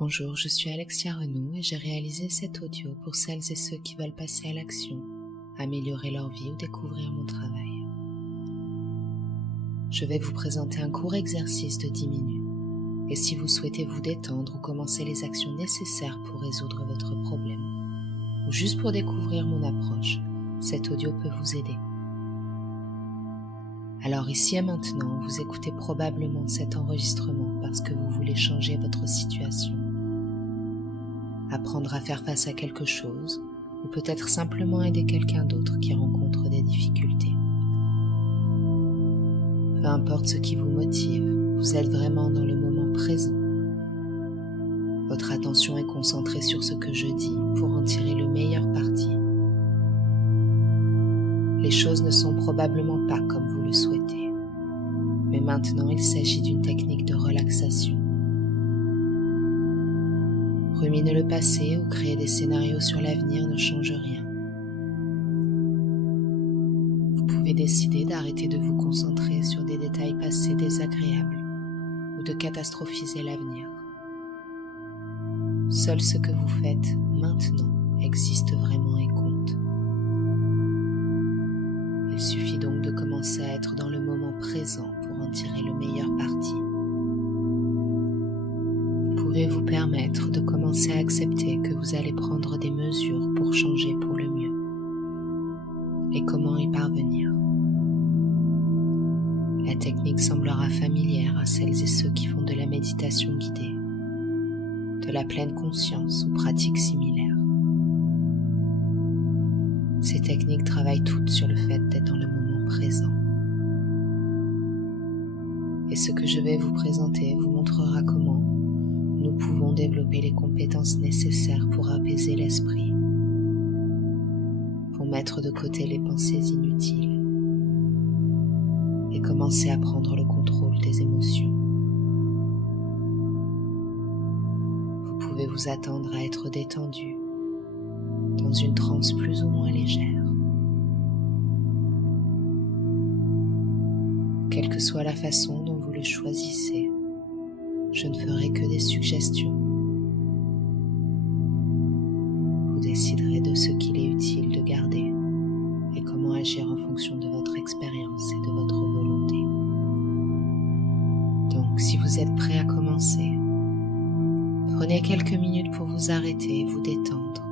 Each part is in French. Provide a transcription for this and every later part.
Bonjour, je suis Alexia Renaud et j'ai réalisé cet audio pour celles et ceux qui veulent passer à l'action, améliorer leur vie ou découvrir mon travail. Je vais vous présenter un court exercice de 10 minutes et si vous souhaitez vous détendre ou commencer les actions nécessaires pour résoudre votre problème ou juste pour découvrir mon approche, cet audio peut vous aider. Alors ici et maintenant, vous écoutez probablement cet enregistrement parce que vous voulez changer votre situation, apprendre à faire face à quelque chose ou peut-être simplement aider quelqu'un d'autre qui rencontre des difficultés. Peu importe ce qui vous motive, vous êtes vraiment dans le moment présent. Votre attention est concentrée sur ce que je dis pour en tirer le meilleur parti. Les choses ne sont probablement pas comme vous le souhaitez, mais maintenant il s'agit d'une technique de relaxation. Ruminer le passé ou créer des scénarios sur l'avenir ne change rien. Vous pouvez décider d'arrêter de vous concentrer sur des détails passés désagréables ou de catastrophiser l'avenir. Seul ce que vous faites maintenant existe vraiment et compte. Il suffit donc de commencer à être dans le moment présent pour en tirer le meilleur parti. Vous pouvez vous permettre de commencer à accepter que vous allez prendre des mesures pour changer pour le mieux. Et comment y parvenir? La technique semblera familière à celles et ceux qui font de la méditation guidée, de la pleine conscience ou pratiques similaires. Ces techniques travaillent toutes sur le fait d'être dans le moment présent. Et ce que je vais vous présenter vous montrera comment nous pouvons développer les compétences nécessaires pour apaiser l'esprit, pour mettre de côté les pensées inutiles et commencer à prendre le contrôle des émotions. Vous pouvez vous attendre à être détendu, dans une transe plus ou moins légère. Quelle que soit la façon dont vous le choisissez, je ne ferai que des suggestions. Vous déciderez de ce qu'il est utile de garder et comment agir en fonction de votre expérience et de votre volonté. Donc, si vous êtes prêt à commencer, prenez quelques minutes pour vous arrêter et vous détendre.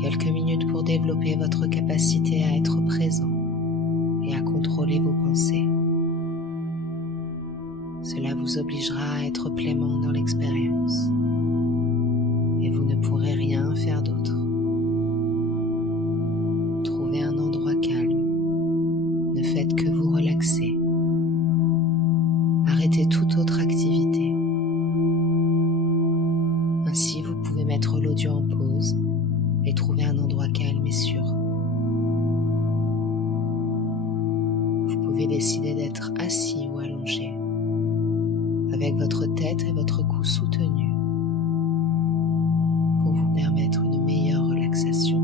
Quelques minutes pour développer votre capacité à être présent et à contrôler vos pensées. Cela vous obligera à être pleinement dans l'expérience et vous ne pourrez rien faire d'autre. Trouvez un endroit calme, ne faites que vous relaxer. Arrêtez toute autre activité. Ainsi, vous pouvez mettre l'audio en pause et trouver un endroit calme et sûr. Vous pouvez décider d'être assis ou allongé, avec votre tête et votre cou soutenus, pour vous permettre une meilleure relaxation.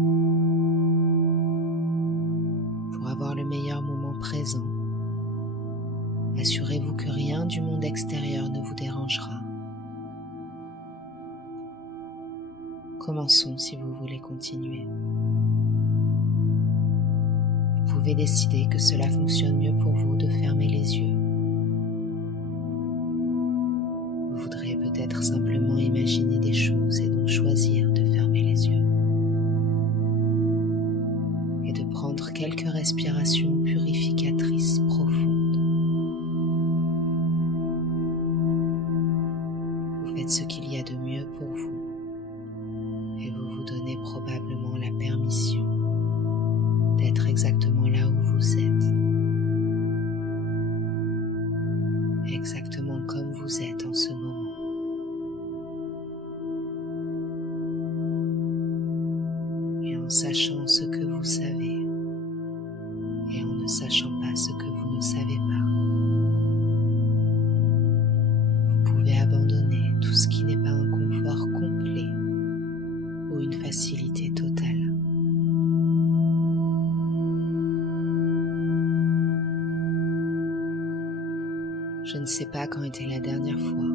Pour avoir le meilleur moment présent, assurez-vous que rien du monde extérieur ne vous dérangera. Commençons si vous voulez continuer. Vous pouvez décider que cela fonctionne mieux pour vous de fermer les yeux. Vous voudrez peut-être simplement imaginer des choses et donc choisir de fermer les yeux. Et de prendre quelques respirations purificatrices profondes. Vous faites ce qu'il y a de mieux pour vous. Et vous vous donnez probablement la permission d'être exactement là où vous êtes, exactement comme vous êtes en ce moment. Et en sachant ce que vous savez, et en ne sachant pas ce que vous ne savez pas, vous pouvez abandonner tout ce qui n'est pas un confort complet ou une facilité totale. Je ne sais pas quand était la dernière fois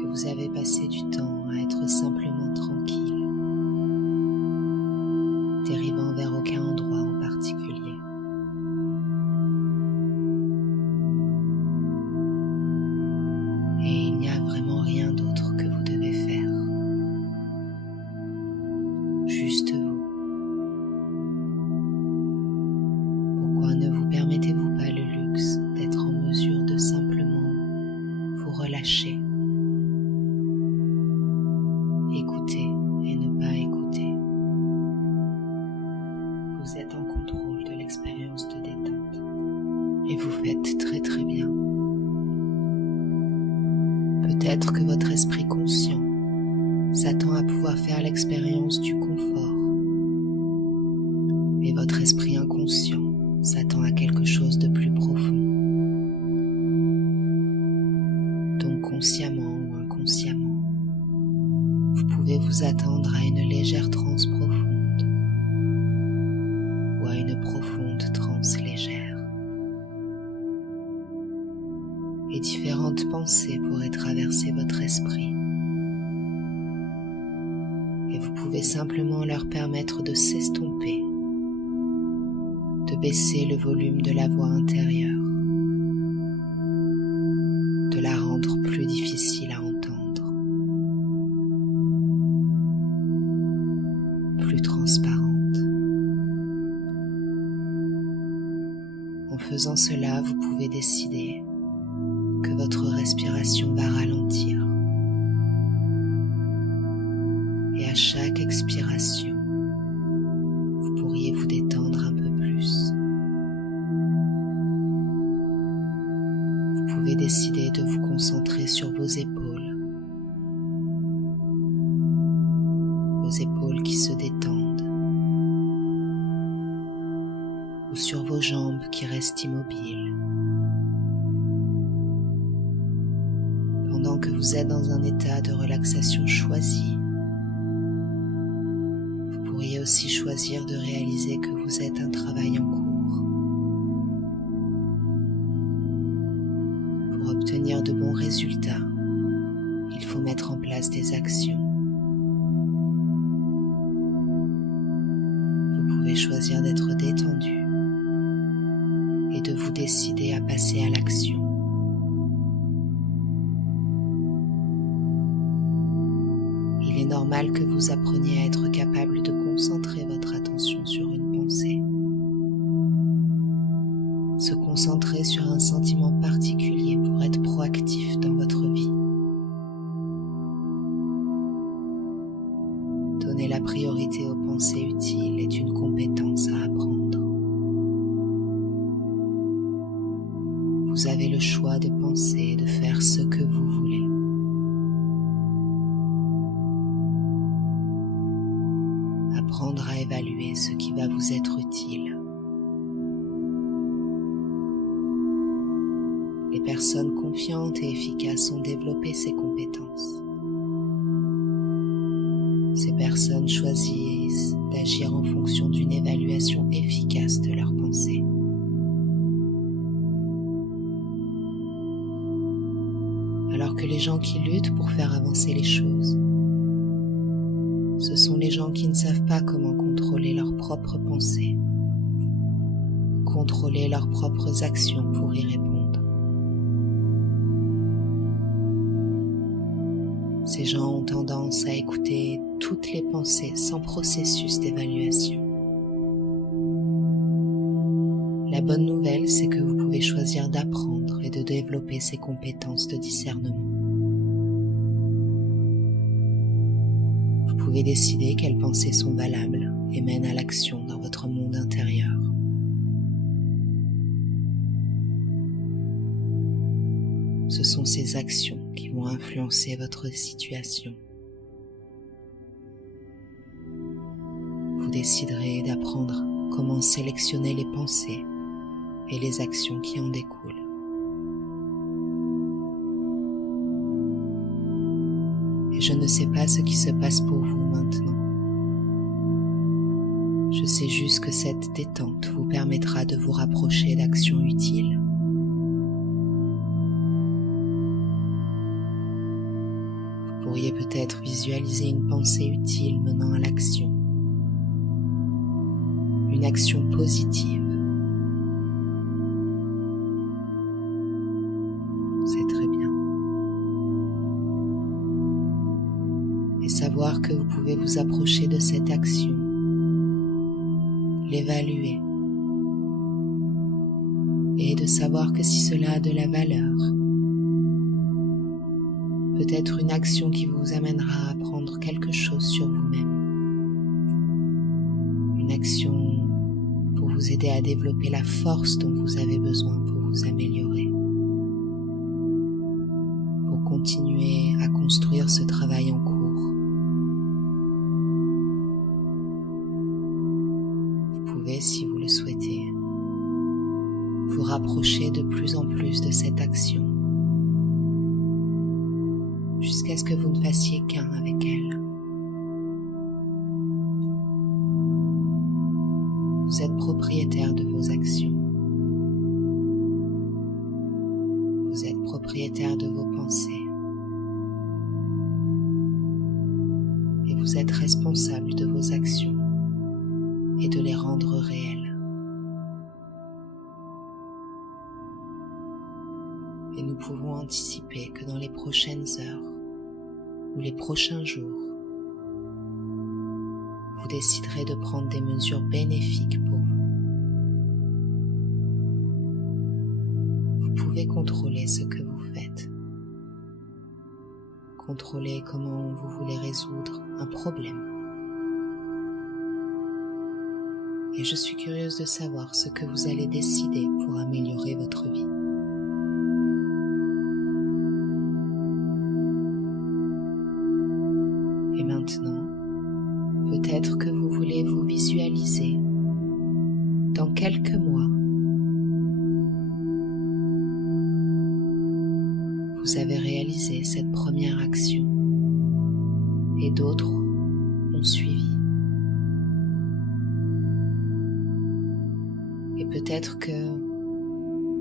que vous avez passé du temps à être simplement tranquille, dérivant vers aucun endroit en particulier. Et il n'y a vraiment rien d'autre que vous devez faire. Juste vous. Pourquoi ne vous permettez-vous pas le luxe d'être en mesure de simplement vous relâcher, écouter et ne pas écouter? Vous êtes en contrôle de l'expérience de détente et vous faites très très bien. Peut-être que votre esprit conscient s'attend à pouvoir faire l'expérience du confort et votre esprit inconscient s'attend à quelque chose de plus profond. Donc consciemment ou inconsciemment, vous pouvez vous attendre à une légère transe profonde ou à une profonde transe légère. Et différentes pensées pourraient traverser votre esprit. Et vous pouvez simplement leur permettre de s'estomper, de baisser le volume de la voix intérieure, de la rendre plus difficile à entendre, plus transparente. En faisant cela, vous pouvez décider que votre respiration va ralentir. Et à chaque expiration, vous pourriez vous détendre un peu plus. Vous pouvez décider de vous concentrer sur vos épaules qui se détendent, ou sur vos jambes qui restent immobiles. Pendant que vous êtes dans un état de relaxation choisi, vous pourriez aussi choisir de réaliser que vous êtes un travail en cours. Pour obtenir de bons résultats, il faut mettre en place des actions. Vous pouvez choisir d'être détendu et de vous décider à passer à l'action. Il est normal que vous appreniez à être capable de concentrer votre attention sur une pensée. Se concentrer sur un sentiment particulier pour être proactif dans votre vie. Donner la priorité aux pensées utiles est une compétence à apprendre. Vous avez le choix de penser et de faire ce que vous voulez. Apprendre à évaluer ce qui va vous être utile. Les personnes confiantes et efficaces ont développé ces compétences. Ces personnes choisissent d'agir en fonction d'une évaluation efficace de leurs pensées. Alors que les gens qui luttent pour faire avancer les choses, ce sont les gens qui ne savent pas comment contrôler leurs propres pensées, contrôler leurs propres actions pour y répondre. Ces gens ont tendance à écouter toutes les pensées sans processus d'évaluation. La bonne nouvelle, c'est que vous pouvez choisir d'apprendre et de développer ces compétences de discernement. Vous pouvez décider quelles pensées sont valables et mènent à l'action dans votre monde intérieur. Ce sont ces actions qui vont influencer votre situation. Vous déciderez d'apprendre comment sélectionner les pensées et les actions qui en découlent. Et je ne sais pas ce qui se passe pour vous maintenant. Je sais juste que cette détente vous permettra de vous rapprocher d'actions utiles. pourriez peut-être visualiser une pensée utile menant à l'action, une action positive. C'est très bien. Et savoir que vous pouvez vous approcher de cette action, l'évaluer, et de savoir que si cela a de la valeur, peut-être une action qui vous amènera à apprendre quelque chose sur vous-même, une action pour vous aider à développer la force dont vous avez besoin pour vous améliorer, pour continuer à construire ce travail en cours. Vous pouvez, si vous le souhaitez, vous rapprocher de plus en plus de cette action jusqu'à ce que vous ne fassiez qu'un avec elle. Vous êtes propriétaire de vos actions. Vous êtes propriétaire de vos pensées. Et vous êtes responsable de vos actions et de les rendre réelles. Et nous pouvons anticiper que dans les prochaines heures ou les prochains jours, vous déciderez de prendre des mesures bénéfiques pour vous. Vous pouvez contrôler ce que vous faites. Contrôler comment vous voulez résoudre un problème. Et je suis curieuse de savoir ce que vous allez décider pour améliorer votre vie. Et maintenant, peut-être que vous voulez vous visualiser dans quelques mois. Vous avez réalisé cette première action et d'autres ont suivi. Et peut-être que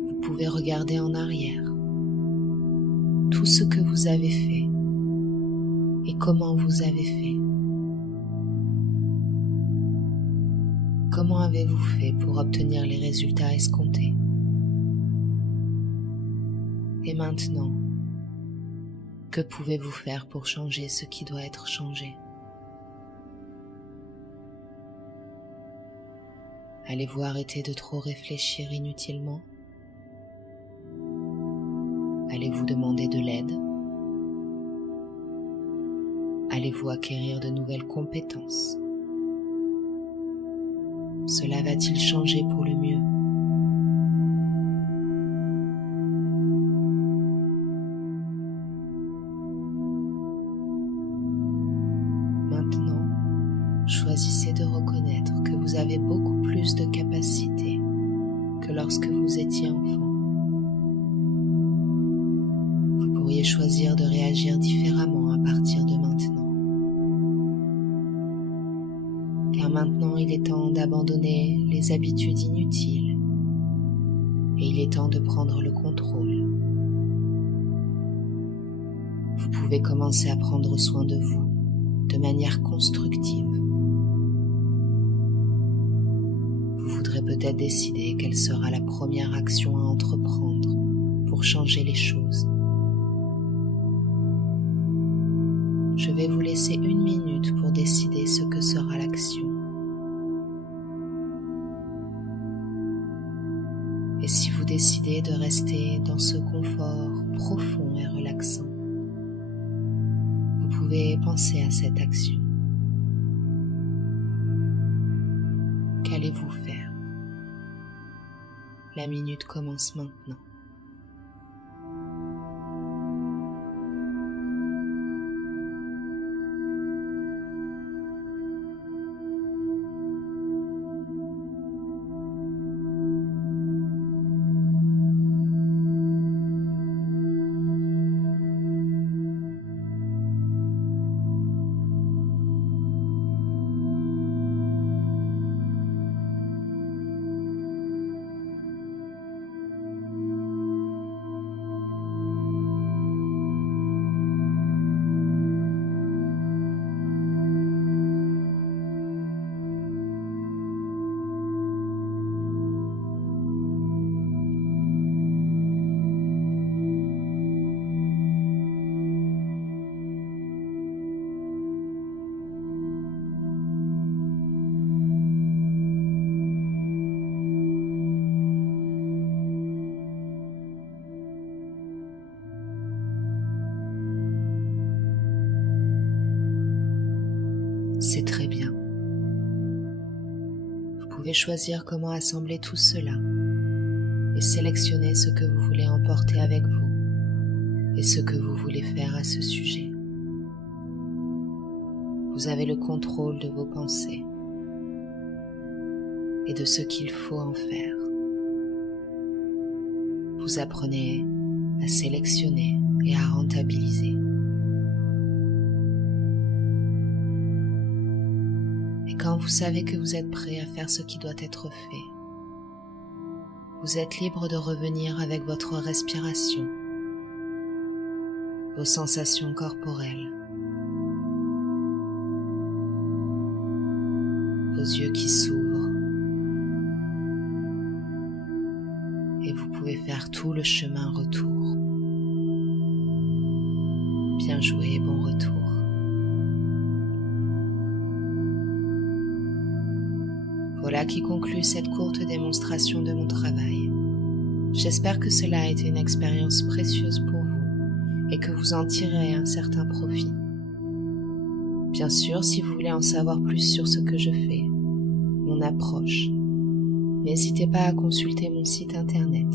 vous pouvez regarder en arrière tout ce que vous avez fait et comment vous avez fait. Comment avez-vous fait pour obtenir les résultats escomptés? Et maintenant, que pouvez-vous faire pour changer ce qui doit être changé? Allez-vous arrêter de trop réfléchir inutilement? Allez-vous demander de l'aide? Allez-vous acquérir de nouvelles compétences? Cela va-t-il changer pour le mieux? Maintenant, choisissez de reconnaître que vous avez beaucoup plus de capacités que lorsque vous étiez enfant. Vous pourriez choisir de réagir différemment à partir de maintenant. Car maintenant il est temps d'abandonner les habitudes inutiles et il est temps de prendre le contrôle. Vous pouvez commencer à prendre soin de vous de manière constructive. Vous voudrez peut-être décider quelle sera la première action à entreprendre pour changer les choses. Je vais vous laisser 1 minute pour décider ce que sera l'action. Et si vous décidez de rester dans ce confort profond et relaxant, vous pouvez penser à cette action. Qu'allez-vous faire? La minute commence maintenant. C'est très bien. Vous pouvez choisir comment assembler tout cela et sélectionner ce que vous voulez emporter avec vous et ce que vous voulez faire à ce sujet. Vous avez le contrôle de vos pensées et de ce qu'il faut en faire. Vous apprenez à sélectionner et à rentabiliser. Et quand vous savez que vous êtes prêt à faire ce qui doit être fait, vous êtes libre de revenir avec votre respiration, vos sensations corporelles, vos yeux qui s'ouvrent, et vous pouvez faire tout le chemin retour. Bien joué et bon retour. Voilà qui conclut cette courte démonstration de mon travail. J'espère que cela a été une expérience précieuse pour vous et que vous en tirez un certain profit. Bien sûr, si vous voulez en savoir plus sur ce que je fais, mon approche, n'hésitez pas à consulter mon site internet,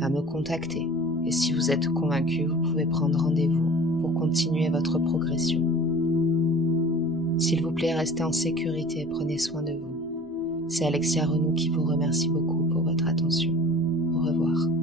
à me contacter, et si vous êtes convaincu, vous pouvez prendre rendez-vous pour continuer votre progression. S'il vous plaît, restez en sécurité et prenez soin de vous. C'est Alexia Renou qui vous remercie beaucoup pour votre attention. Au revoir.